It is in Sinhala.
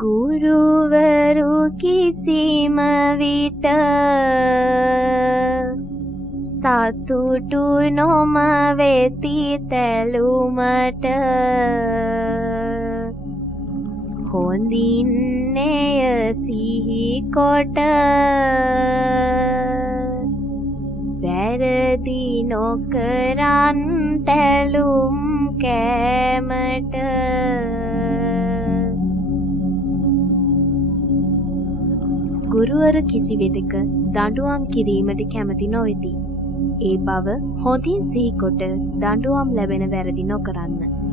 ගුරුවරු කිසිම විට සතුටු නොම වෙති තැලුමට හොඳින් එය සිහි කොට වැරදි නොකරන් තැලුම් කෑමට ගුරුවරු කිසිවිටක දඬුවම් කිරීමට කැමති නොවෙති. ඒ බව හොඳින් සිහිකොට දඬුවම් ලැබෙන වැරදි නොකරන්න.